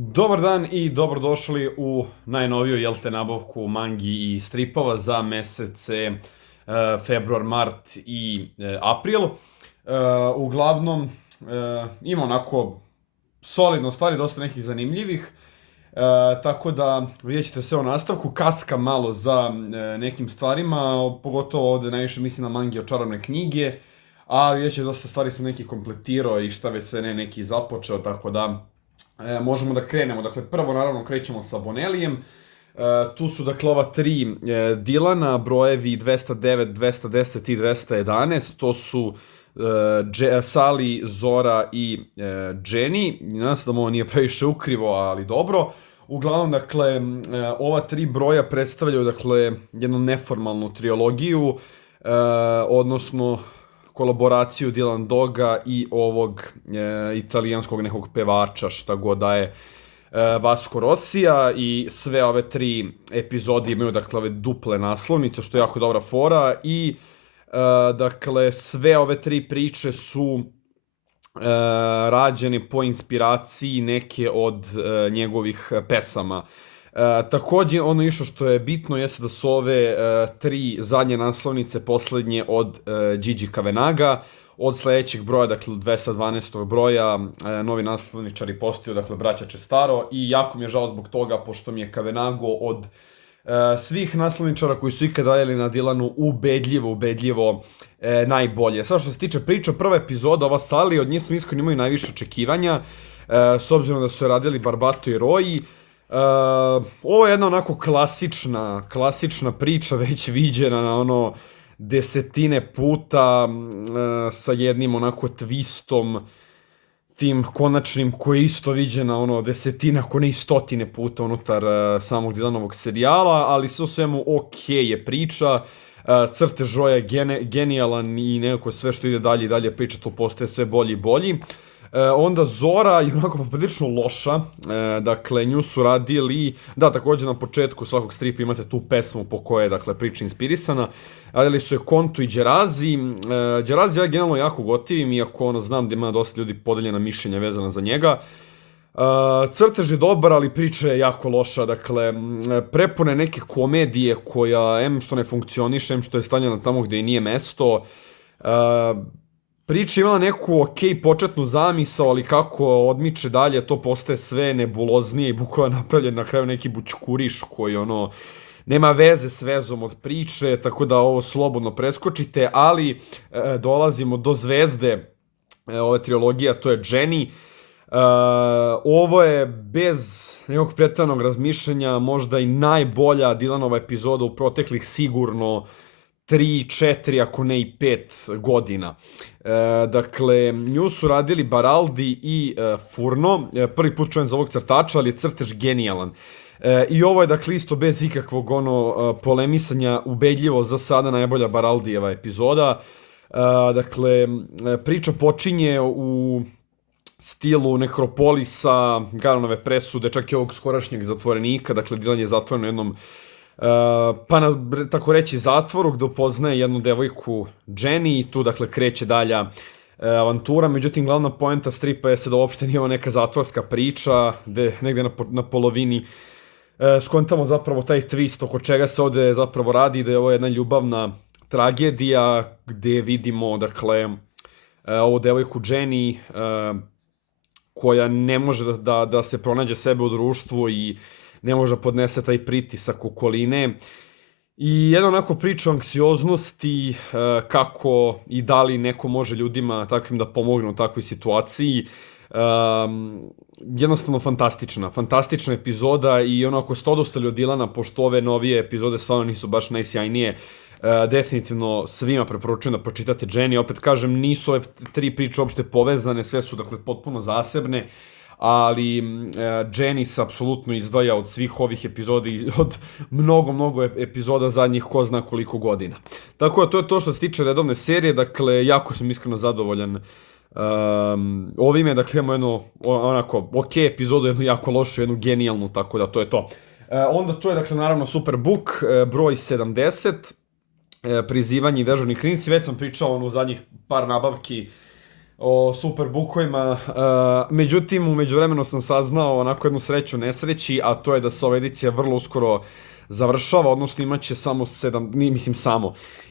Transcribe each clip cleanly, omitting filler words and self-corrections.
Dobar dan i dobrodošli u najnoviju, nabavku mangi i stripova za mesece februar, mart i april. Uglavnom, ima onako solidno stvari, dosta nekih zanimljivih. Tako da vidjet ćete sve u nastavku, kaska malo za nekim stvarima, pogotovo ovde najviše mislim na mangi od čarobne knjige, a vidjet ćete dosta stvari sam neki kompletirao i šta već sve ne neki započeo, tako da možemo da krenemo. Dakle, prvo naravno krećemo sa Bonelijem. Tu su dakle ova tri Dilana, brojevi 209, 210 i 211. To su Sally, Zora i Jenny. Nadam se da ovo nije previše ukrivo, ali dobro. Uglavnom, dakle, ova tri broja predstavljaju, dakle, jednu neformalnu triologiju, odnosno kolaboraciju Dylan Doga i ovog italijanskog nekog pevača, šta god da je, Vasco Rossija, i sve ove tri epizode imaju, dakle, ove duple naslovnice, što je jako dobra fora, i dakle, sve ove tri priče su rađene po inspiraciji neke od njegovih pesama. Takođe, ono išlo što je bitno jeste da su ove tri zadnje naslovnice poslednje od Gigi Kavenaga. Od sledećeg broja, dakle 212. broja, novi naslovničari postaju, dakle, braća Čestaro, i jako mi je žao zbog toga, pošto mi je Kavenago od svih naslovničara koji su ikada radili na Dylanu ubedljivo najbolje. Sad što se tiče priča, prva epizoda, ova Sally, od njih sam iskreno imao najviše očekivanja, s obzirom da su radili Barbato i Roy. Ovo je jedna onako klasična priča, već viđena na ono desetine puta, sa jednim onako twistom, tim konačnim, koji je isto viđena ono desetina, ako ne i stotine puta unutar samog Dylanovog serijala, ali sve u svemu okej je priča. Crtež je genijalan i nekako sve što ide dalje i dalje priča to postaje sve bolji i bolji. Onda Zora je onako poprilično loša, dakle nju su radili, da, takođe na početku svakog stripa imate tu pesmu po kojoj je, dakle, priča inspirisana, radili su je Kontu i Đerazi. Đerazi ja generalno jako gotivim, iako ono, znam da ima dosta ljudi podeljena mišljenja vezana za njega. Crtež je dobar, ali priča je jako loša, dakle, prepune neke komedije koja, em što ne funkcioniše, em što je stavljena tamo gde i nije mesto. Priča imala neku okej početnu zamisao, ali kako odmiče dalje, to postaje sve nebuloznije i bukvalno napravljen na kraju neki bućkuriš koji ono nema veze s vezom od priče, tako da ovo slobodno preskočite, ali dolazimo do zvezde ove trilogije, a to je Jenny. Ovo je bez nekog preteranog razmišljanja možda i najbolja Dylanova epizoda u proteklih sigurno 3, 4, ako ne i 5 godina. Dakle, nju su radili Baraldi i Furno, prvi put čujem za ovog crtača, ali je crtež genijalan. I ovo je, dakle, isto bez ikakvog polemisanja ubedljivo za sada najbolja Baraldijeva epizoda. Dakle, priča počinje u stilu Nekropolisa, Garonove presude, čak i ovog skorašnjeg zatvorenika, dakle, Dylan je zatvoren u jednom pa na, tako reći, zatvoru, gde upoznaje jednu devojku Jenny, i tu, dakle, kreće dalja avantura. Međutim, glavna poenta stripa je se da uopšte nije ovo neka zatvorska priča, gde negde na polovini skontamo zapravo taj twist oko čega se ovde zapravo radi, da je ovo jedna ljubavna tragedija, gde vidimo, dakle, ovu devojku Jenny, koja ne može da se pronađe sebe u društvu i ne može da podnese taj pritisak okoline. I jedna onako priča o anksioznosti, kako i da li neko može ljudima takvim da pomogne u takvoj situaciji. Jednostavno fantastična epizoda, i onako ste odustali od Dylana, pošto ove novije epizode stvarno nisu baš najsjajnije. Definitivno svima preporučujem da pročitate Jenny. Opet kažem, nisu ove tri priče uopšte povezane, sve su, dakle, potpuno zasebne, ali Jenny se apsolutno izdvaja od svih ovih epizoda i od mnogo epizoda zadnjih ko zna koliko godina. Tako da to je to što se tiče redovne serije, dakle, jako sam iskreno zadovoljan ovime, dakle, imamo jednu onako okej epizodu, jednu jako lošu, jednu genijalnu, tako da to je to. Onda to je, dakle, naravno Superbook, broj 70, prizivanje i dežurni klinici, već sam pričao u zadnjih par nabavki o Superbookovima. Međutim, u međuvremenu sam saznao onako jednu sreću nesreći, a to je da se ova edicija vrlo uskoro završava, odnosno imaće samo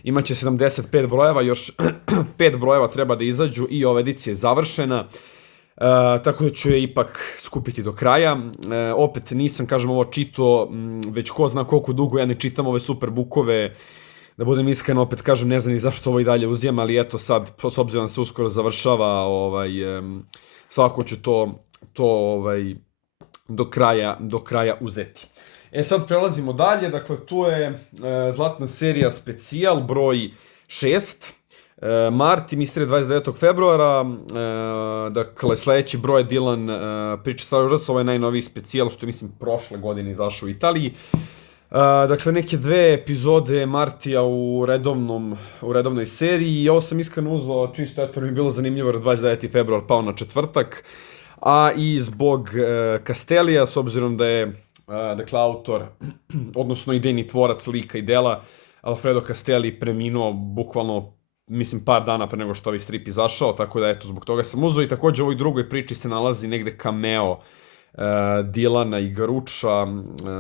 imaće 75 brojeva, još 5 brojeva treba da izađu i ova edicija je završena. Tako da ću je ipak skupiti do kraja. Opet nisam, kažem, ovo čitao, već ko zna koliko dugo ja ne čitam ove Superbookove. Da budem iskren, opet kažem, ne znam ni zašto ovo i dalje uzimam, ali eto sad, s obzirom da se uskoro završava, svako ću to do kraja uzeti. Sad prelazimo dalje, dakle tu je zlatna serija specijal broj 6. Mart i Misterija 29. februara, dakle sledeći broj je Dylan priča stvari užasa, ovo je najnoviji specijal što je mislim prošle godine izašao u Italiji. Dakle, neke 2 epizode Martija u redovnoj seriji i ovo sam iskreno uzeo čisto, eto mi je bilo zanimljivo jer 29. februar pao na četvrtak, a i zbog Castellija, s obzirom da je dakle, autor, odnosno idejni tvorac lika i dela, Alfredo Castelli preminuo bukvalno, mislim, par dana pre nego što ovaj strip izašao, tako da eto, zbog toga sam uzeo i takođe u ovoj drugoj priči se nalazi negde cameo Dylana i Garuča,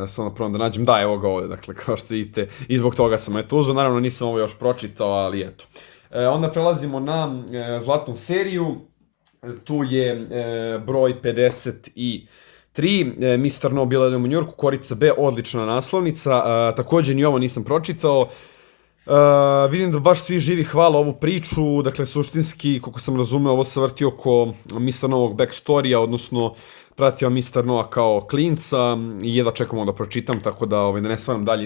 samo probam da nađem, da, evo ga ovde, dakle, kao što vidite, i zbog toga sam eto uzeo, naravno nisam ovo još pročitao, ali eto. Onda prelazimo na zlatnu seriju, tu je broj 53, Mr. No bila u Njujorku, Korica B, odlična naslovnica, takođe ni ovo nisam pročitao. Vidim da baš svi živi hvale ovu priču, dakle suštinski, koliko sam razumeo, ovo se vrti oko Mr. Novog backstorija, odnosno pratio Mr. Nova kao klinca i jedva čekamo da pročitam, tako da ne stvaram dalje,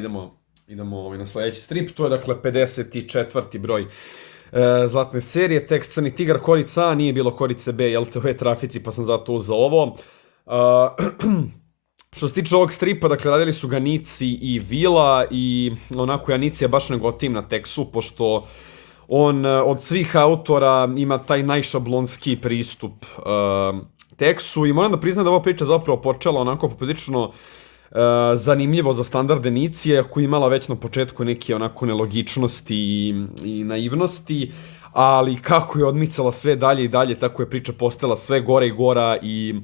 idemo na sledeći strip, to je dakle 54. broj zlatne serije, tekst Crni tigar, Korica A, nije bilo Korice B, jel te u trafici, pa sam zato uzeo ovo. Što se tiče ovog stripa, dakle, radili su ga Nici i Vila i onako ja Nici je baš ne gotivim na tekstu, pošto on od svih autora ima taj najšablonski pristup tekstu i moram da priznam da ova priča zapravo počela onako poprilično zanimljivo za standarde Nicije, koja je imala već na početku neke onako nelogičnosti i naivnosti, ali kako je odmicala sve dalje i dalje, tako je priča postala sve gora i gora i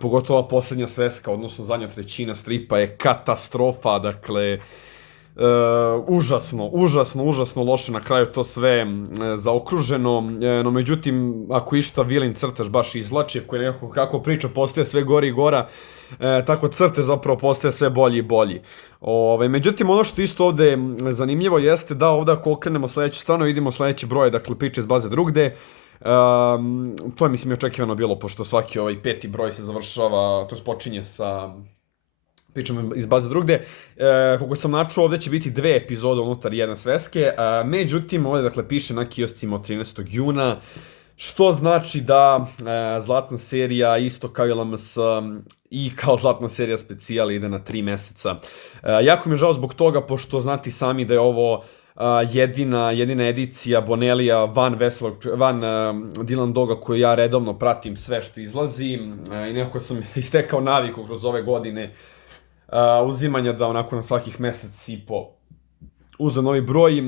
pogotovo poslednja sveska, odnosno zadnja trećina stripa je katastrofa, dakle užasno loše na kraju to sve zaokruženo, no međutim ako išta Vilin crtež baš izvlači, ako je nekako kako priča postaje sve gora i gora, tako crtež zapravo postaje sve bolji i bolji. Međutim, ono što isto ovde zanimljivo jeste da ovde ako okrenemo sledeću stranu vidimo sledeći broj, dakle priče iz baze drugde. To je mislim i očekivano bilo, pošto svaki ovaj 5. broj se završava, to počinje sa pričamo iz baze drugde. Kako sam načuo, ovde će biti 2 epizode unutar jedne sveske, međutim ovde dakle piše na kioscima od 13. juna, što znači da zlatna serija isto kao i LMS i kao zlatna serija specijal ide na 3 meseca. Jako mi je žao zbog toga, pošto znate sami da je ovo jedina edicija Bonellija van Dylan Doga koju ja redovno pratim sve što izlazi i nekako sam istekao naviku kroz ove godine uzimanja da onako na svakih mesec i po uza novi broj.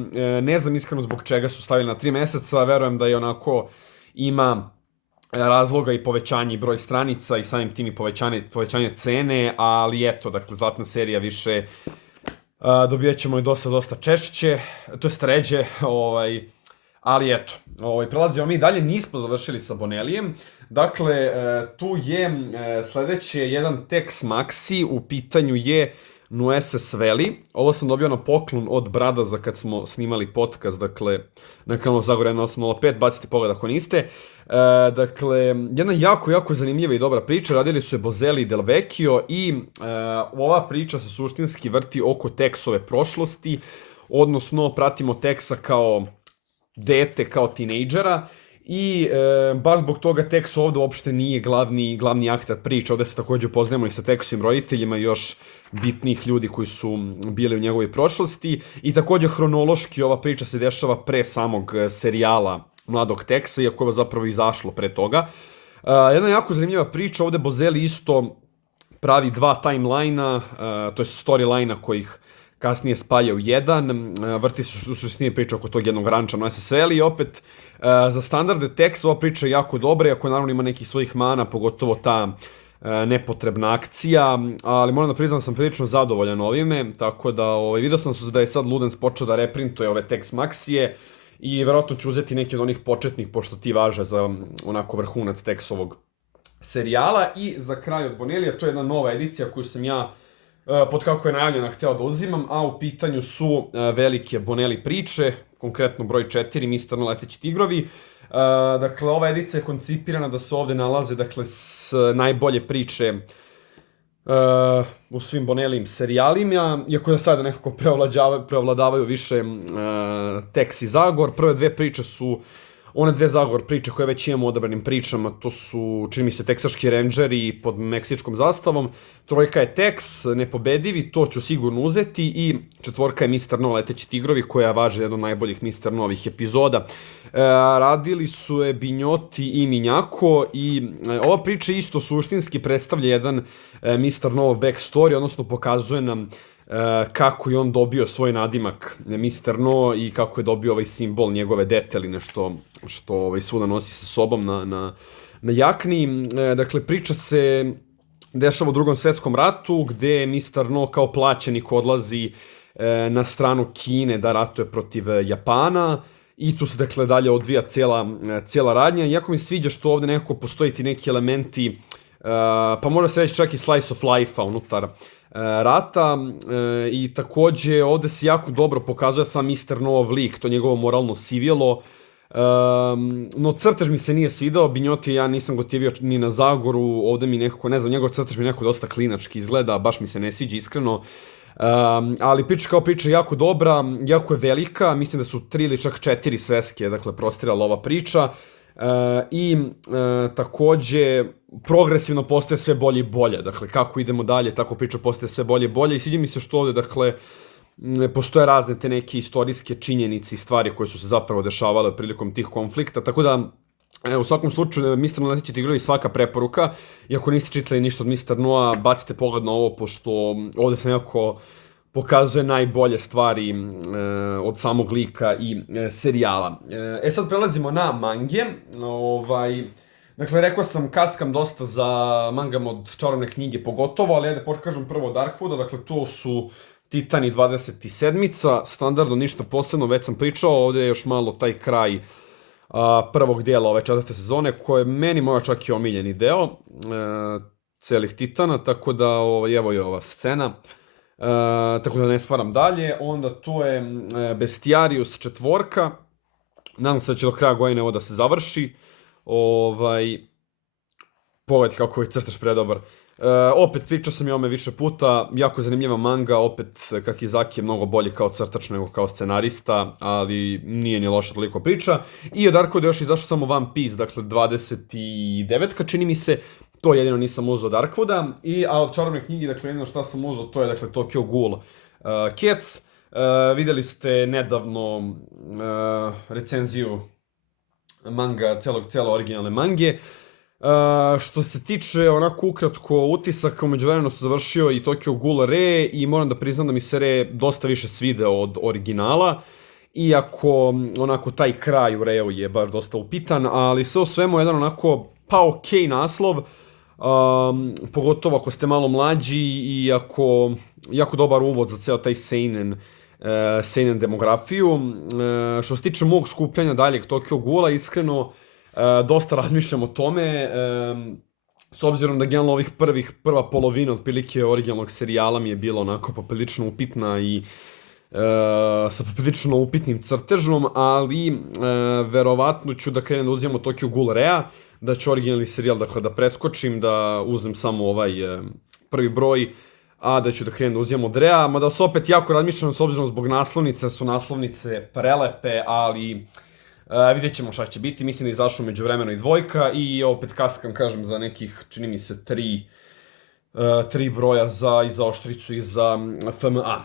Ne znam iskreno zbog čega su stavili na 3 meseca, verujem da je onako ima razloga i povećanje i broj stranica i samim tim i povećanje cene, ali eto, dakle, zlatna serija više dobijat ćemo i dosta češće, to jest ređe, ali eto, prelazimo mi dalje, nismo završili sa Bonellijem, dakle, tu je sledeće jedan Tex Maxi, u pitanju je Nueces Veli, ovo sam dobio na poklon od Bradaza kad smo snimali podcast, dakle, na kanalu Zagorja 805, bacite pogled ako niste. Dakle, jedna jako zanimljiva i dobra priča, radili su je Bozelli i Del Vecchio i ova priča se suštinski vrti oko Texove prošlosti, odnosno pratimo Texa kao dete, kao tinejdžera i baš zbog toga Tex ovde uopšte nije glavni aktor priče, ovde se takođe upoznajemo i sa Texovim roditeljima, još bitnih ljudi koji su bili u njegovoj prošlosti i takođe hronološki ova priča se dešava pre samog serijala Mladog Texa, iako je zapravo izašlo pre toga. Jedna jako zanimljiva priča, ovde Bozelli isto pravi 2 timeline-a, to je storyline-a kojih kasnije spalja u jedan, vrti se u suštini priča oko tog jednog ranča Nueces Veli i opet Za standarde tekst ova priča je jako dobra, iako naravno ima nekih svojih mana, pogotovo ta nepotrebna akcija, ali moram da priznam sam prilično zadovoljan ovime, tako da vidio sam da je sad Ludens počeo da reprintuje ove Tex Maxije i verovatno ću uzeti neki od onih početnih, pošto ti važe za onako vrhunac Texovog serijala. I za kraj od Bonelija, to je jedna nova edicija koju sam ja pod kako je najavljena hteo da uzimam, a u pitanju su velike Bonelli priče, konkretno broj 4, Mister No leteći tigrovi. Dakle, ova edicija je koncipirana da se ovde nalaze, dakle, najbolje priče u svim Bonellijim serijalima, iako da sada nekako preovladavaju više Tex i Zagor. Prve dve priče su one dve Zagor priče koje već imamo u odabranim pričama, to su, čini mi se, Teksaški rendžeri pod meksičkom zastavom. Trojka je Tex, Nepobedivi, to ću sigurno uzeti, i četvorka je Mister No leteći tigrovi, koja važe jedno od najboljih Mister Novih epizoda. Radili su je Bignoti i Minjako i ova priča isto suštinski predstavlja jedan Mister Nov backstory, odnosno pokazuje nam kako je on dobio svoj nadimak Mister No i kako je dobio ovaj simbol njegove deteline što svuda nosi sa sobom na jakni. Dakle, priča se dešava u Drugom svetskom ratu, gde Mister No kao plaćenik odlazi na stranu Kine da ratuje protiv Japana i tu se dakle dalje odvija cijela radnja. Iako mi sviđa što ovde nekako postoji ti neki elementi, pa može se reći čak i slice of life-a unutar rata, i takođe ovde se jako dobro pokazuje sam Mister Noov lik, to njegovo moralno sivjelo, no crtež mi se nije svidao, Bignoti ja nisam gotivio ni na Zagoru, ovde mi nekako, ne znam, njegov crtež mi nekako dosta klinački izgleda, baš mi se ne sviđa iskreno, ali priča kao priča je jako dobra, jako je velika, mislim da su 3 ili čak 4 sveske, dakle, prostirala ova priča, i takođe progresivno postaje sve bolje i bolje, dakle kako idemo dalje tako priča postaje sve bolje i bolje, i sviđa mi se što ovde dakle postoje razne te neke istorijske činjenice i stvari koje su se zapravo dešavale prilikom tih konflikta, tako da u svakom slučaju Mister No leteći tigrovi svaka preporuka, i ako niste čitali ništa od Mister Noa, bacite pogled na ovo, pošto ovde se nekako pokazuje najbolje stvari od samog lika i serijala. Sad prelazimo na mange. Dakle, rekao sam, kaskam dosta za mangama od Čarobne knjige pogotovo, ali ajde pokažem prvo Darkwooda, dakle to su Titani 27-ica, standardno ništa posebno, već sam pričao, ovde je još malo taj kraj prvog dijela ove 4. sezone, koje je meni moja čak i omiljeni deo celih Titana, tako da evo je ova scena. Tako da ne sparam dalje. Onda to je Bestiarius 4. Nadam se da će do kraja godine ovo da se završi. Pogledajte kako je crtaš predobar. Opet pričao sam i o ome više puta, jako zanimljiva manga, opet Kakizaki je mnogo bolji kao crtač nego kao scenarista, ali nije ni loša toliko priča. I od Darkwooda još izašao samo One Piece, dakle 29-ka čini mi se, to jedino nisam uzeo Darkwooda, a od Čarobne knjige, dakle jedino šta sam uzeo, to je dakle Tokyo Ghoul Cats. Videli ste nedavno recenziju manga, cele originalne mange. Što se tiče onako ukratko utisaka, umeđu vremenu sam završio i Tokyo Ghoul Re i moram da priznam da mi se Re dosta više svideo od originala, iako onako taj kraj u Reu je baš dosta upitan, ali sve u svemu jedan onako pa okej naslov, pogotovo ako ste malo mlađi i ako jako dobar uvod za ceo taj seinen demografiju. Što se tiče mog skupljanja daljeg Tokyo Ghouла, iskreno dosta razmišljam o tome, s obzirom da generalno prva polovina otprilike originalnog serijala mi je bila onako poprilično upitna i sa poprilično upitnim crtežom, ali verovatno ću da krenem da uzimamo Tokyo Ghoul Rea, da ću originalni serijal dakle da preskočim, da uzem samo ovaj prvi broj, a da ću da krenem da uzimam od Rea, mada se opet jako razmišljam s obzirom zbog naslovnice, su naslovnice prelepe, ali vidjet ćemo šta će biti, mislim da je izašao međuvremeno i dvojka i opet kaskam, kažem, za nekih, čini mi se, tri broja i za oštricu i za FMA.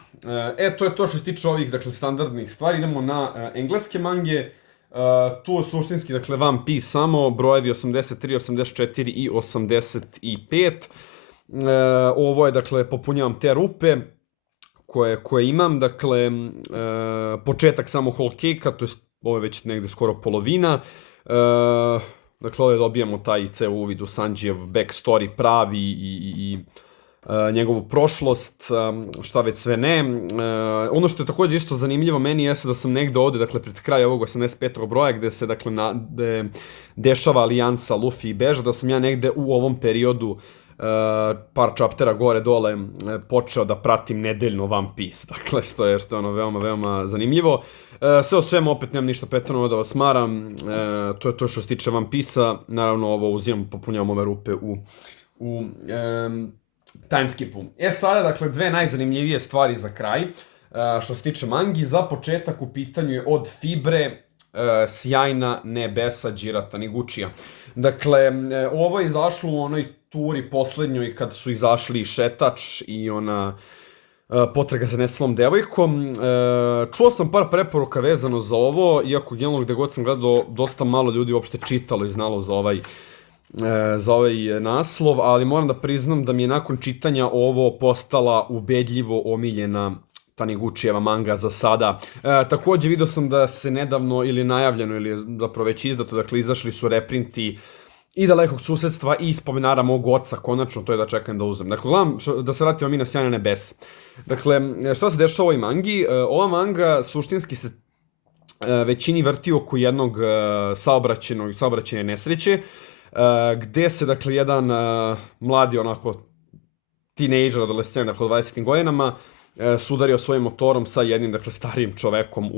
To je to što se tiče ovih, dakle, standardnih stvari. Idemo na engleske mange. Tu je suštinski, dakle, One Piece samo, brojevi 83, 84 i 85. Ovo je, dakle, popunjavam te rupe koje imam, dakle, početak samo Whole Cake-a, to je ovo je već negde skoro polovina. Dakle, ovdje dobijamo taj ceo uvid u Sanjijev backstory pravi i njegovu prošlost, šta već sve ne. Ono što je također isto zanimljivo meni jeste da sam negde ovde, dakle, pred kraj ovog 85. broja, gde se, dakle, dešava alijansa Luffy i Beža, da sam ja negde u ovom periodu par čaptera gore dole počeo da pratim nedeljno One Piece, dakle, što je ono veoma, veoma zanimljivo. Sve o svemu, opet nemam ništa pretjerano da vas maram, to je to što se tiče One Piece-a, naravno ovo uzimam, popunjavam ove rupe u timeskipu. Sada, dakle, dve najzanimljivije stvari za kraj, što se tiče mangi. Za početak u pitanju je od Fibre Sjajna nebesa Džira Taniguchija. Dakle, ovo je izašlo u onoj turi poslednjoj kad su izašli Šetač i ona potraga za nestalom devojkom. Čuo sam par preporuka vezano za ovo, iako generalno gde god sam gledao dosta malo ljudi uopšte čitalo i znalo za ovaj naslov, ali moram da priznam da mi je nakon čitanja ovo postala ubedljivo omiljena Taniguchijeva manga za sada. Takođe vidio sam da se nedavno ili najavljeno ili zapravo već izdato, dakle izašli su reprinti i Dalekog susedstva i Spomenara mog oca, konačno, to je da čekam da uzmem. Dakle, gledam da se vratimo mi na Sjajna nebesa. Dakle, šta se dešava u ovoj mangi? Ova manga suštinski se većini vrti oko jednog saobraćajne nesreće, gde se, dakle, jedan mladi, onako, tinejdžer, adolescent, dakle, 20. godinama, sudario svojim motorom sa jednim, dakle, starijim čovekom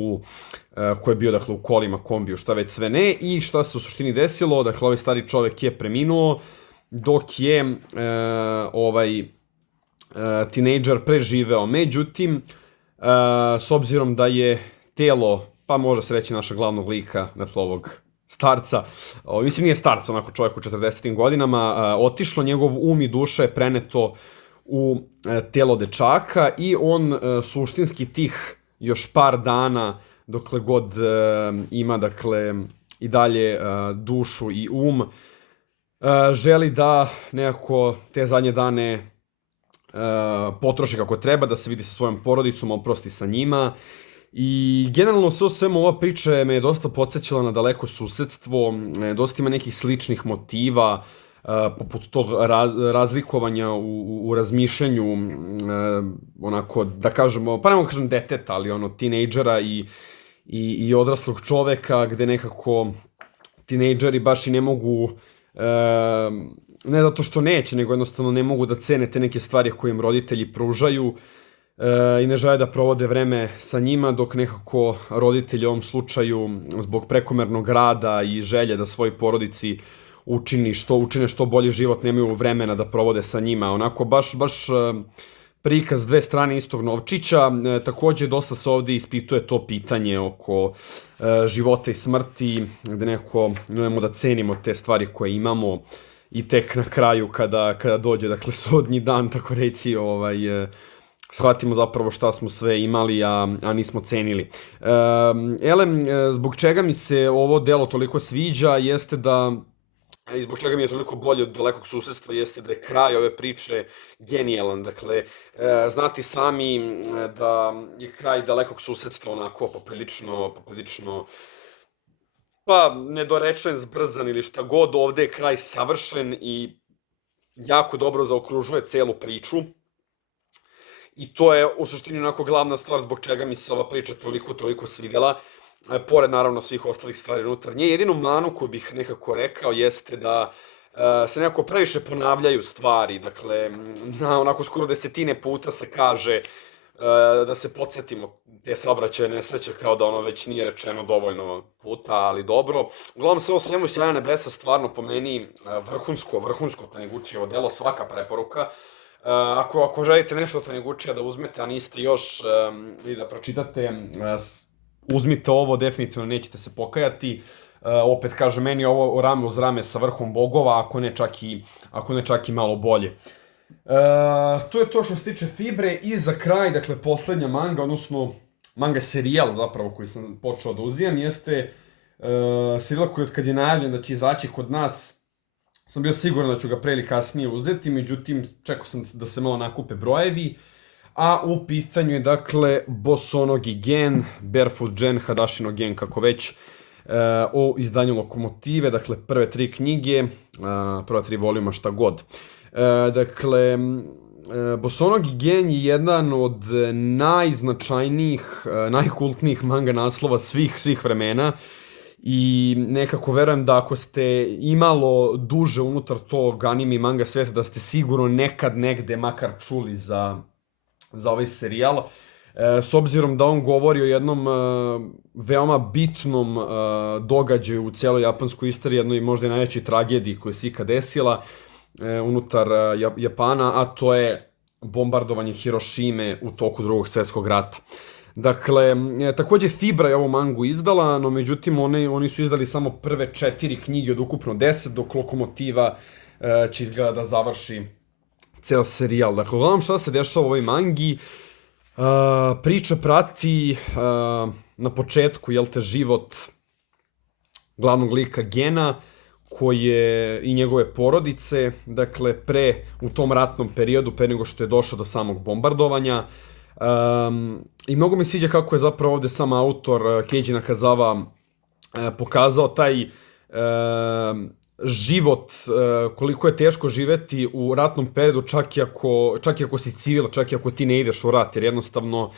koji je bio, dakle, u kolima, kombiju, šta već sve ne, i šta se u suštini desilo, dakle, ovaj stari čovek je preminuo, dok je tinejdžer preživeo. Međutim, s obzirom da je telo, pa može se reći našeg glavnog lika, dakle, ovog starca, mislim nije starca, onako čovjek u 40. godinama, otišlo, njegov um i duša je preneto u telo dečaka i on suštinski tih još par dana, dokle god ima, dakle, i dalje dušu i želi da nekako te zadnje dane potroši kako treba, da se vidi sa svojom porodicom, oprosti sa njima. I generalno sve o svemu ova priča me je dosta podsjećala na Daleko susedstvo, dosta ima nekih sličnih motiva, poput tog razlikovanja u razmišljanju, onako, da kažemo, pa nemo kažem deteta, ali ono, tinejdžera i odraslog čoveka, gde nekako tinejdžeri baš i ne mogu, ne zato što neće, nego jednostavno ne mogu da cene te neke stvari koje im roditelji pružaju i ne žele da provode vreme sa njima, dok nekako roditelji u ovom slučaju, zbog prekomernog rada i želje da svoj porodici učine što bolji život, nemaju vremena da provode sa njima. Onako, baš prikaz dve strane istog novčića. Takođe, dosta se ovde ispituje to pitanje oko života i smrti, gde nekako nemamo da cenimo te stvari koje imamo i tek na kraju kada dođe, dakle, sudnji dan, tako reći, shvatimo zapravo šta smo sve imali, a nismo cenili. Zbog čega mi se ovo delo toliko sviđa jeste da, i zbog čega mi je toliko bolje od Dalekog susedstva, jeste da je kraj ove priče genijalan. Dakle, znati sami da je kraj Dalekog susedstva onako poprilično pa nedorečen, zbrzan ili šta god. Ovde je kraj savršen i jako dobro zaokružuje celu priču. I to je u suštini onako glavna stvar zbog čega mi se ova priča toliko svidela, pored naravno svih ostalih stvari unutar nje. Jedinu manu koju bih nekako rekao jeste da se nekako previše ponavljaju stvari, dakle, na onako skoro desetine puta se kaže da se podsjetimo te saobraćajne nesreće, kao da ono već nije rečeno dovoljno puta, ali dobro. Uglavnom, sve o svemu, Sjajna nebesa stvarno po meni vrhunsko Taniguchijevo delo, svaka preporuka. Ako želite nešto od Taniguchija da uzmete, a niste još i da pročitate, uzmite ovo, definitivno nećete se pokajati. Opet kažem, meni je ovo rame uz rame sa Vrhom bogova, ako ne čak i malo bolje. To je to što se tiče Fibre. I za kraj, dakle, poslednja manga, odnosno manga serijal zapravo koji sam počeo da uzimam, jeste serijal koji od kad je najavljen da će izaći kod nas, sam bio siguran da ću ga pre ili kasnije uzeti, međutim, čekao sam da se malo nakupe brojevi. a u pitanju je dakle Bosonogi gen, Barefoot Gen, Hadashino gen, kako već, o izdanju Lokomotive, dakle prve 3 knjige, prva 3 voljuma, šta god. Dakle, Bosonogi gen je jedan od najznačajnijih, najkultnijih manga naslova svih vremena i nekako verujem da ako ste imalo duže unutar tog anime i manga sveta, da ste sigurno nekad negde makar čuli za ovaj serijal, s obzirom da on govori o jednom veoma bitnom događaju u cijeloj japanskoj istoriji, jednoj možda i najvećoj tragediji koja se ikad desila unutar Japana, a to je bombardovanje Hirošime u toku Drugog svjetskog rata. Dakle, takođe Fibra je ovu mangu izdala, no međutim oni su izdali samo prve 4 knjige od ukupno 10, dok Lokomotiva će izgleda da završi ceo serijal. Dakle, uglavnom šta se dešava u ovoj mangi, priča prati na početku, život glavnog lika Gena, i njegove porodice, dakle, u tom ratnom periodu, pre nego što je došlo do samog bombardovanja. I mnogo mi sviđa kako je zapravo ovde sam autor Keiji Nakazawa pokazao taj život, koliko je teško živeti u ratnom periodu, čak i ako si civil, čak i ako ti ne ideš u rat, jer jednostavno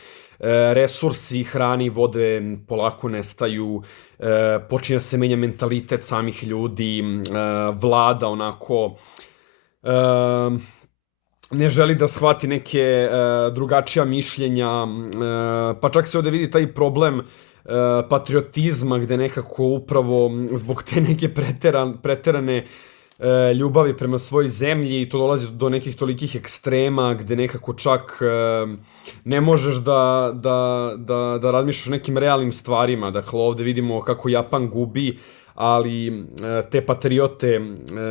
resursi, hrane i vode polako nestaju, počinje se menja mentalitet samih ljudi, vlada onako ne želi da shvati neke drugačija mišljenja, pa čak se ovde vidi taj problem patriotizma, gde nekako upravo zbog te neke preterane ljubavi prema svojoj zemlji i to dolazi do nekih tolikih ekstrema gde nekako čak ne možeš da razmišljaš o nekim realnim stvarima. Dakle, ovde vidimo kako Japan gubi, ali te patriote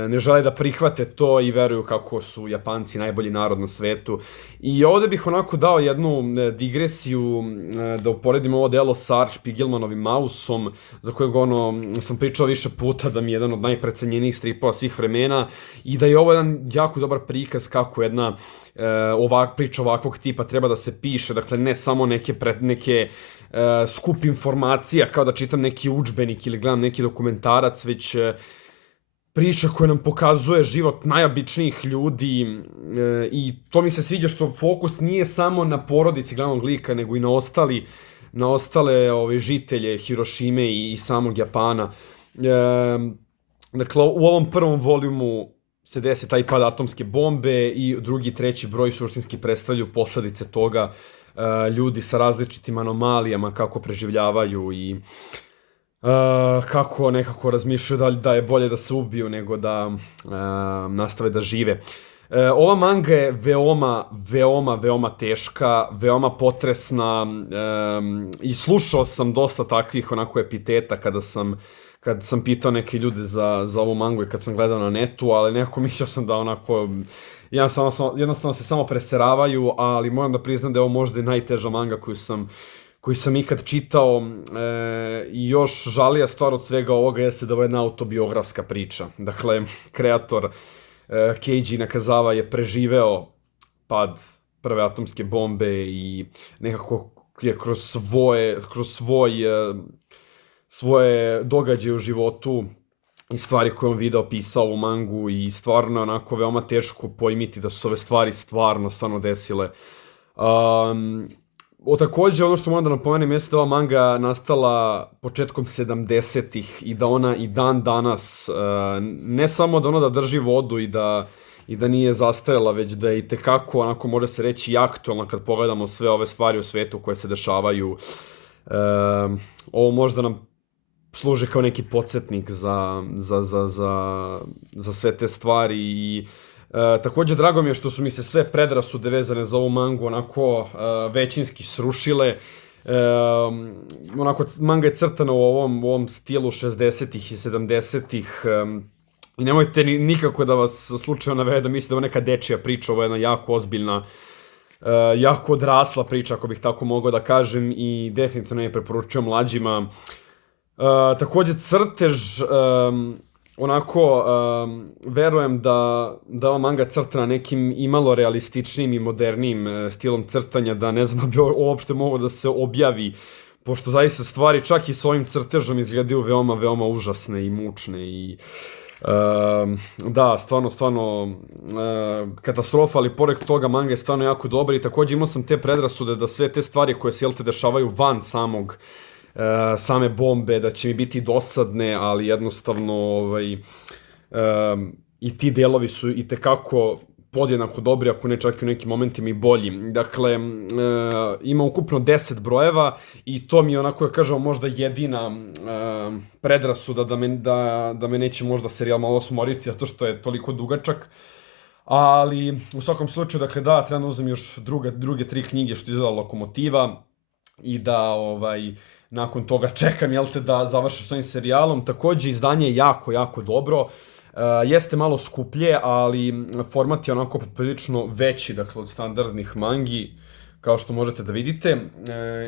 ne žele da prihvate to i veruju kako su Japanci najbolji narod na svetu. I ovde bih onako dao jednu digresiju da uporedim ovo delo sa Art Spiegelmanovim Mausom, za kojeg sam pričao više puta da mi je jedan od najprecenjenijih stripova svih vremena i da je ovo jedan jako dobar prikaz kako jedna priča ovakvog tipa treba da se piše, dakle ne samo neke skup informacija kao da čitam neki udžbenik ili gledam neki dokumentarac, već priča koja nam pokazuje život najobičnijih ljudi i to mi se sviđa što fokus nije samo na porodici glavnog lika, nego i na ostale žitelje Hirošime i samog Japana. Dakle, u ovom prvom voljumu se desi taj pad atomske bombe i drugi i treći broj suštinski predstavljaju posledice toga, ljudi sa različitim anomalijama, kako preživljavaju i kako nekako razmišljaju da je bolje da se ubiju nego da nastave da žive. Ova manga je veoma teška, veoma potresna i slušao sam dosta takvih onako epiteta kad sam pitao neke ljude za ovu mangu i kad sam gledao na netu, ali nekako mislio sam da onako jednostavno se samo preseravaju, ali moram da priznam da je ovo možda i najteža manga koju sam ikad čitao i još žalija stvar od svega ovoga jeste da ovo je jedna autobiografska priča. Dakle, kreator Keiji Nakazawa je preživeo pad prve atomske bombe i nekako je kroz svoje događaje u životu i stvari koje on video pisao u mangu i stvarno je onako veoma teško pojmiti da su ove stvari stvarno desile. Takođe, ono što moram da napomenem jeste da ova manga nastala početkom 70-ih i da ona i dan danas, ne samo da ona da drži vodu i da nije zastarela, već da je itekako, onako može se reći, i aktualna kad pogledamo sve ove stvari u svetu koje se dešavaju. Ovo možda nam služi kao neki podsjetnik za sve te stvari i takođe drago mi je što su mi se sve predrasude vezane za ovu mangu onako većinski srušile. Onako, manga je crtana u ovom stilu 60-ih i 70-ih i nemojte nikako da vas slučajno navede da mislite da je ovo neka dečija priča, ovo je jedna jako ozbiljna, jako odrasla priča, ako bih tako mogao da kažem, i definitivno je preporučujem mlađima. Takođe, crtež onako, verujem da ova manga crtana nekim imalo realističnijim i modernijim stilom crtanja, da ne znam da bi uopšte moglo da se objavi, pošto zaista stvari čak i s ovim crtežom izgledaju veoma, veoma užasne i mučne i da, stvarno katastrofa, ali pored toga manga je stvarno jako dobra i takođe imao sam te predrasude da sve te stvari koje se, jel te, dešavaju van same bombe, da će mi biti dosadne, ali jednostavno i ti delovi su i tekako podjednako dobri, ako ne čak i u nekim momentima i bolji. Dakle, ima ukupno 10 brojeva i to mi je, onako da kažemo, možda jedina predrasuda da me neće možda serijal malo smoriti, zato što je toliko dugačak. Ali, u svakom slučaju, dakle, da, treba da uzem još druge 3 knjige što je izdala Lokomotiva i da, nakon toga čekam, jel te, da završi s ovim serijalom. Takođe, izdanje je jako, jako dobro. Jeste malo skuplje, ali format je onako poprilično veći, dakle, od standardnih mangi, kao što možete da vidite.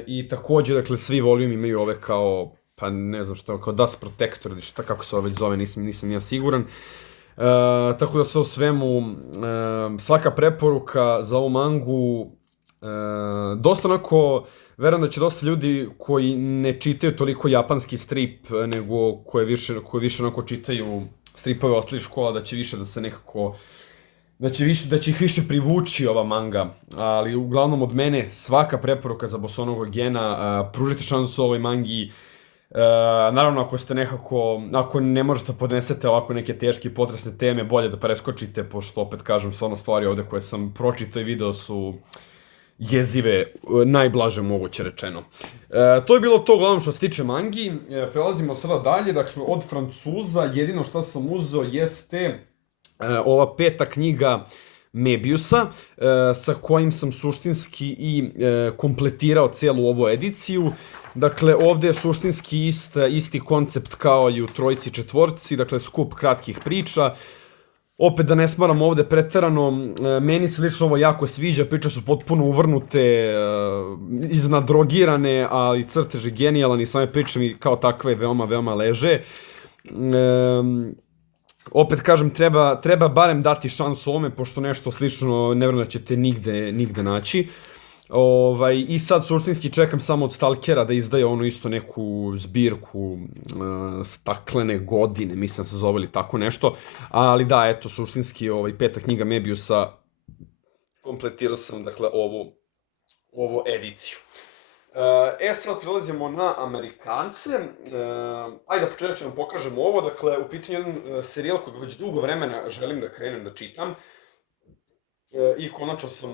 I takođe, dakle, svi volumi imaju ove kao, pa ne znam što, kao Dust Protector ili šta, kako se ovo već zove, nisam ja siguran. Tako da sve u svemu, svaka preporuka za ovu mangu, dosta onako, verujem da će dosta ljudi koji ne čitaju toliko japanski strip, nego koji više onako čitaju stripove ostalih škola, da će više da se nekako, da će ih više privući ova manga, ali uglavnom od mene svaka preporuka za Bosonog Gena, pružite šansu ovoj mangi, naravno ako ste nekako, ako ne možete podnesete ovako neke teške i potresne teme, bolje da preskočite, pošto opet kažem, stvarno stvari ovde koje sam pročitao i video su jezive, najblaže moguće rečeno. To je bilo to uglavnom što se tiče mangi. Prelazimo sada dalje, dakle od Francuza jedino što sam uzeo jeste ova 5. knjiga Mebiusa, sa kojim sam suštinski i kompletirao celu ovu ediciju. Dakle, ovde je suštinski isti koncept kao i u Trojici i Četvorci, dakle skup kratkih priča. Opet da ne smaram ovde preterano, meni se lično ovo jako sviđa, priče su potpuno uvrnute, iznadrogirane, ali crtež je genijalan i same priče mi kao takve veoma, veoma leže. Opet kažem, treba barem dati šansu ovome, pošto nešto slično ne vjerujem da ćete nigde naći. I sad suštinski čekam samo od Stalkera da izdaje ono isto neku zbirku staklene godine, mislim da se zove ili tako nešto, ali da, eto, suštinski 5. knjiga Mebiusa, kompletirao sam, dakle, ovu ediciju. Sad prelazimo na Amerikance. Ajde za početak ću vam pokažem ovo, dakle, u pitanju jedan serijal kojeg već dugo vremena želim da krenem da čitam i konačno sam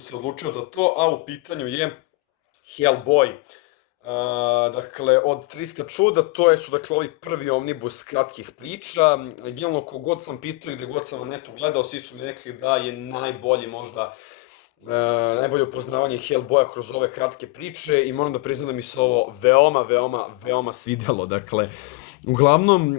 se odlučio za to, a u pitanju je Hellboy. Dakle, od 300 čuda, to su, dakle, ovi prvi omnibus kratkih priča. Generalno, kogod sam pitao i gde god sam na netu gledao, svi su mi rekli da je najbolji možda, najbolje upoznavanje Hellboya kroz ove kratke priče i moram da priznam da mi se ovo veoma, veoma, veoma svidelo. Dakle, uglavnom,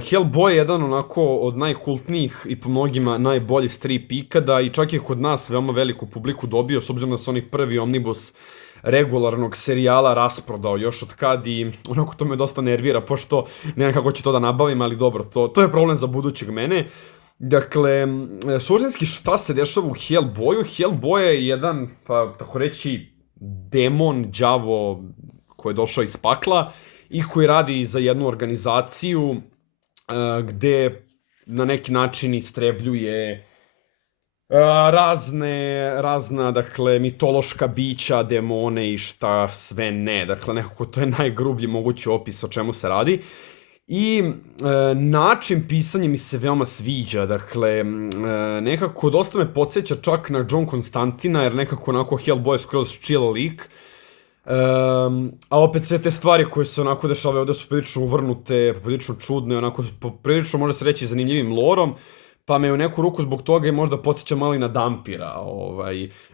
Hellboy je jedan onako od najkultnijih i po mnogima najbolji strip ikada i čak je kod nas veoma veliku publiku dobio, s obzirom da se onaj prvi omnibus regularnog serijala rasprodao još od kad i onako to me dosta nervira, pošto ne znam kako ću to da nabavim, ali dobro, to je problem za budućeg mene. Dakle, suštinski šta se dešava u Hellboyu? Hellboy je jedan, pa tako reći, demon, đavo koji je došao iz pakla i koji radi za jednu organizaciju gde na neki način istrebljuje razna, dakle, mitološka bića, demone i šta sve ne. Dakle, nekako to je najgrublji mogući opis o čemu se radi. I način pisanja mi se veoma sviđa, dakle, nekako dosta me podsjeća čak na John Konstantina, jer nekako onako Hellboy je skroz chill lik. A opet sve te stvari koje se onako dešavaju ovde su prilično uvrnute, prilično čudne, onako prilično može se reći zanimljivim lorom, pa me u neku ruku zbog toga i možda podsjeća malo i na Dampira,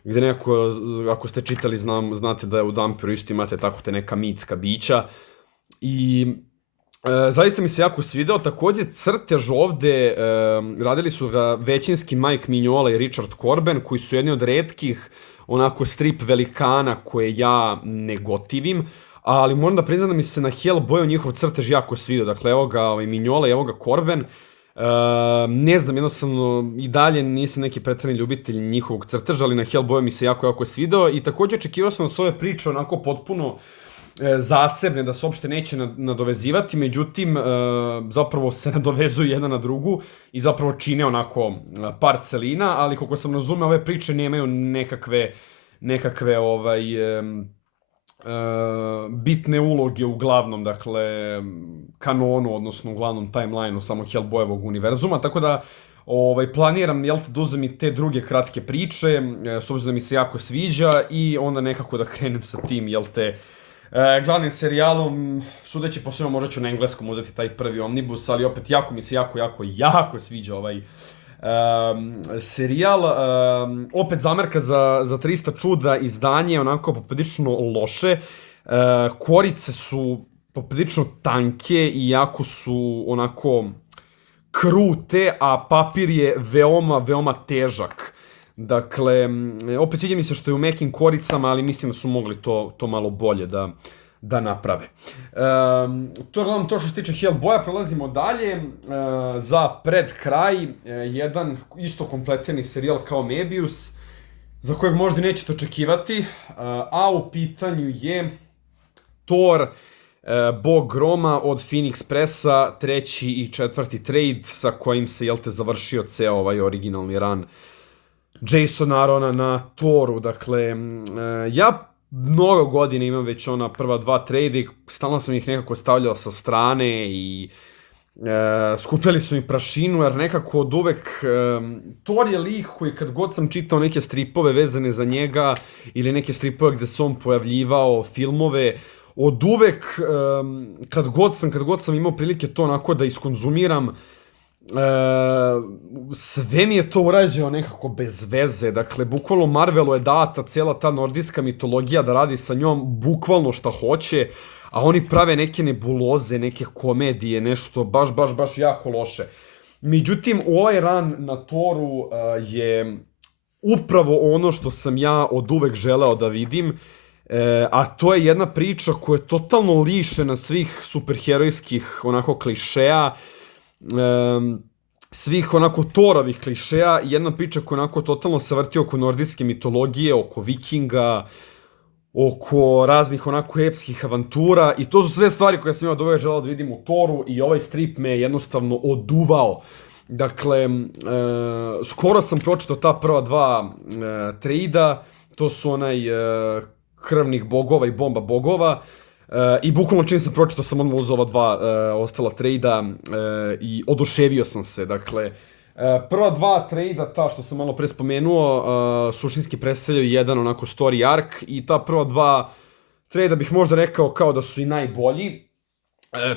gde neko, ako ste čitali, znate da je u Dampiru isto imate tako te neka mitska bića i zaista mi se jako svidao. Takođe crtež ovde radili su ga većinski Mike Mignola i Richard Corben, koji su jedni od retkih onako strip velikana koje ja ne gotivim, ali moram da priznam da mi se na Hellboyu njihov crtež jako svidio. Dakle, evo ga Mignola, evo ga Corben. Ne znam, jednostavno i dalje nisam neki preterani ljubitelj njihovog crteža, ali na Hellboyu mi se jako svidao i takođe očekivao sam da su ove priče onako potpuno zasebne, da se uopšte neće nadovezivati, međutim, zapravo se nadovezuju jedna na drugu i zapravo čine onako par celina, ali koliko sam razumeo, ove priče nemaju nekakve bitne uloge u glavnom, dakle, kanonu, odnosno u glavnom timelineu samog Hellboyevog univerzuma, tako da planiram, jel te, da uzem i te druge kratke priče, s obzirom da mi se jako sviđa i onda nekako da krenem sa tim, jel te, glavnim serijalom, sudeći po svema možda ću na engleskom uzeti taj prvi omnibus, ali opet jako mi se jako sviđa ovaj serijal. Opet zamerka za 300 čuda, izdanje je onako poprilično loše, korice su poprilično tanke i jako su onako krute, a papir je veoma težak. Dakle, opet sviđa mi se što je u mekim koricama, ali mislim da su mogli to malo bolje da naprave. To je glavno to što se tiče Hellboya, prelazimo dalje. Za pred kraj, jedan isto kompletni serijal kao Mebius, za kojeg možda nećete očekivati, a u pitanju je Thor, Bog groma od Phoenix Pressa, 3. i 4. trade sa kojim se, jel te, završio ceo ovaj originalni run Jasona Aarona na Thoru. Dakle, ja mnogo godina imam već ona prva dva trade i stalno sam ih nekako stavljao sa strane i skupljali su mi prašinu, jer nekako od uvek Thor je lik koji kad god sam čitao neke stripove vezane za njega ili neke stripove gde se on pojavljivao, filmove, od uvek kad god sam imao prilike to onako da iskonzumiram, sve mi je to urađeno nekako bez veze. Dakle, bukvalno Marvelu je data cela ta nordijska mitologija da radi sa njom bukvalno šta hoće, a oni prave neke nebuloze, neke komedije, nešto baš jako loše. Međutim, ovaj run na Thoru je upravo ono što sam ja od uvek želeo da vidim, a to je jedna priča koja je totalno lišena svih superherojskih onako klišeja, svih onako Thorovih klišeja, jedna priča koja onako totalno se vrti oko nordijske mitologije, oko vikinga, oko raznih onako epskih avantura, i to su sve stvari koje sam imao od uvek želeo da vidim u Thoru i ovaj strip me je jednostavno oduvao. Dakle, skoro sam pročitao ta prva dva trejda, to su onaj Krvnik bogova i Bomba bogova, i bukvalno čim sam pročitao sam odmah uzeo ova dva ostala trejda i oduševio sam se. Dakle, prva dva trejda, ta što sam malo pre spomenuo, suštinski predstavljaju jedan onako story arc, i ta prva dva trejda bih možda rekao kao da su i najbolji.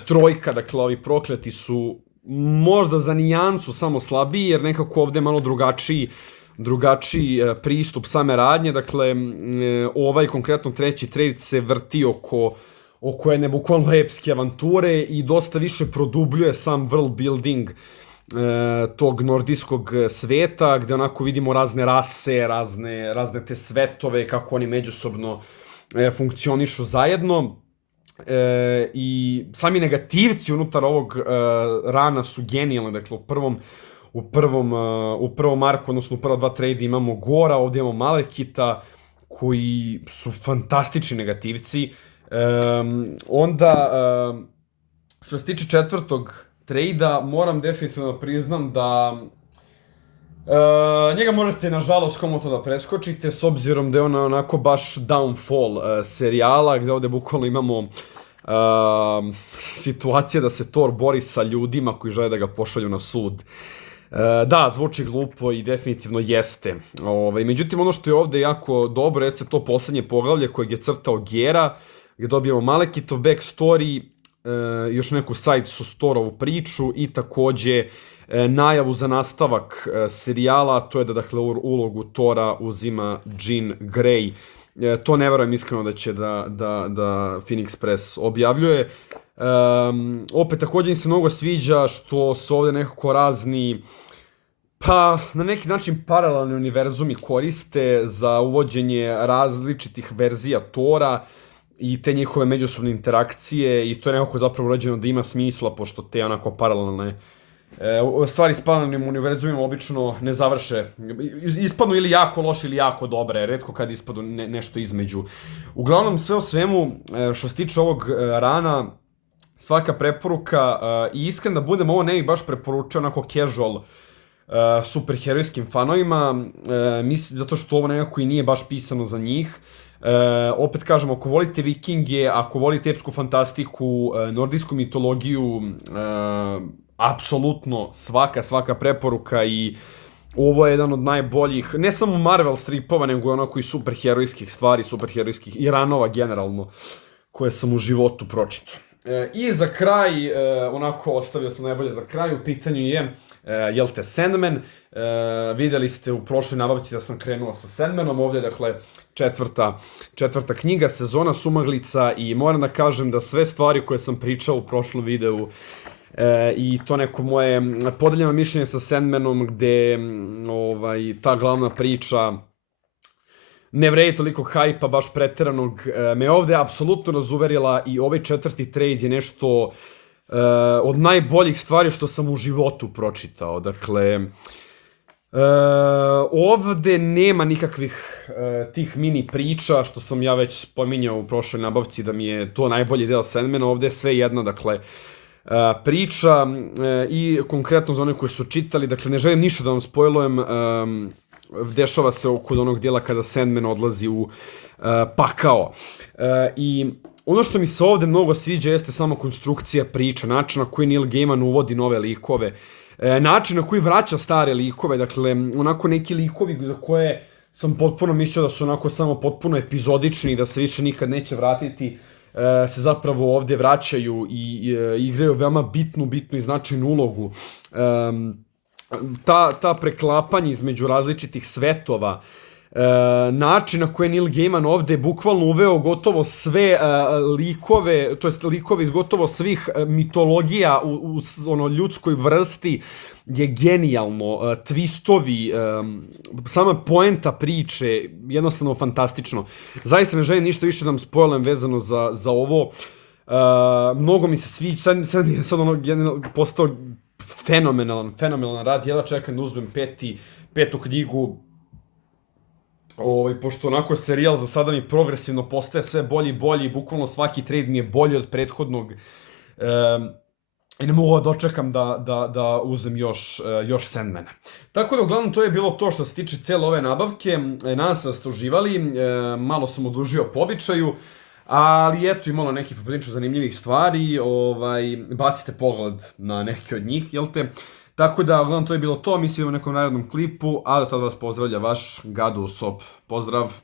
Trojka, dakle, ovi prokleti su možda za nijansu samo slabiji, jer nekako ovde je malo drugačiji pristup same radnje. Dakle, ovaj konkretno treći trade se vrti oko jedne bukvalno epske avanture i dosta više produbljuje sam world building tog nordijskog sveta, gde onako vidimo razne rase, razne te svetove, kako oni međusobno funkcionišu zajedno. I sami negativci unutar ovog rana su genijalni. Dakle, u prvom arku, odnosno u prva dva trade imamo Gora, ovdje imamo Malekita, koji su fantastični negativci. Onda, što se tiče četvrtog trejda, moram definitivno priznam da njega možete, nažalost, komotno da preskočite, s obzirom da je ona onako baš downfall serijala, gde ovde bukvalno imamo situacije da se Thor bori sa ljudima koji žele da ga pošalju na sud. Da, zvuči glupo i definitivno jeste. Međutim, ono što je ovde jako dobro jeste to poslednje poglavlje kojeg je crtao Gera, gde dobijemo Malekitov backstory, još neku side Thorovu priču i takođe najavu za nastavak serijala, to je da, dakle, ulogu Thora uzima Jean Grey. To ne verujem iskreno da će da Phoenix Press objavljuje. Opet, takođe mi se mnogo sviđa što se ovde nekako razni, pa na neki način paralelni univerzumi koriste za uvođenje različitih verzija Thora i te njihove međusobne interakcije i to je nekako zapravo urađeno da ima smisla, pošto te onako paralelne stvari s paralelnim univerzumima obično ne završe, ispadnu ili jako loše ili jako dobre, retko kad ispadu nešto između. Uglavnom, sve o svemu, što se tiče ovog rana, svaka preporuka, i iskren da budem, ovo ne bih baš preporučio onako casual superherojskim fanovima, mislim, zato što ovo nekako i nije baš pisano za njih. Opet kažem, ako volite vikinge, ako volite epsku fantastiku, nordijsku mitologiju, apsolutno svaka preporuka i ovo je jedan od najboljih, ne samo Marvel stripova, nego onako i superherojskih stvari, superherojskih i ranova generalno, koje sam u životu pročitao. I za kraj, onako ostavio sam najbolje za kraj, u pitanju je, jel te, Sandman. Videli ste u prošloj nabavci da sam krenuo sa Sandmanom, ovdje dakle četvrta knjiga, sezona Sumaglica, i moram da kažem da sve stvari koje sam pričao u prošlom videu i to neko moje podeljeno mišljenje sa Sandmanom, gde ta glavna priča ne vredi toliko hajpa, baš preteranog, me ovde apsolutno razuverila i ovaj četvrti trade je nešto od najboljih stvari što sam u životu pročitao. Dakle, ovde nema nikakvih tih mini priča, što sam ja već spominjao u prošloj nabavci da mi je to najbolji deo Sandmana. Ovde je sve jedna, dakle, priča i konkretno za one koji su čitali, dakle, ne želim ništa da vam spojlujem, dešava se kod onog dijela kada Sandman odlazi u pakao. I ono što mi se ovde mnogo sviđa jeste sama konstrukcija priča, način na koji Neil Gaiman uvodi nove likove, način na koji vraća stare likove, dakle, onako neki likovi za koje sam potpuno mislio da su onako samo potpuno epizodični i da se više nikad neće vratiti, se zapravo ovde vraćaju i igraju veoma bitnu i značajnu ulogu. Ta preklapanja između različitih svetova, način na koji je Neil Gaiman ovde bukvalno uveo gotovo sve likove, to jest likove iz gotovo svih mitologija u ljudskoj vrsti, je genijalno. Twistovi, sama poenta priče, jednostavno fantastično. Zaista ne želim ništa više da vam spojlujem vezano za ovo. Mnogo mi se sviđa, sad mi je postao fenomenalan rad, jedva čekam da uzmem petu knjigu, pošto onako serijal za sada mi progresivno postaje sve bolji i bolji, bukvalno svaki trade mi je bolji od prethodnog i ne mogu da dočekam da uzem još Sandmana. Tako da, uglavnom, to je bilo to što se tiče cijele ove nabavke. Nadam se da ste uživali, malo sam odužio po običaju, ali eto, imalo nekih poprilično zanimljivih stvari, bacite pogled na neke od njih, jel te? Tako da, uglavnom, to je bilo to, mislim u nekom narednom klipu, a do tada vas pozdravlja vaš Gadu Sop. Pozdrav!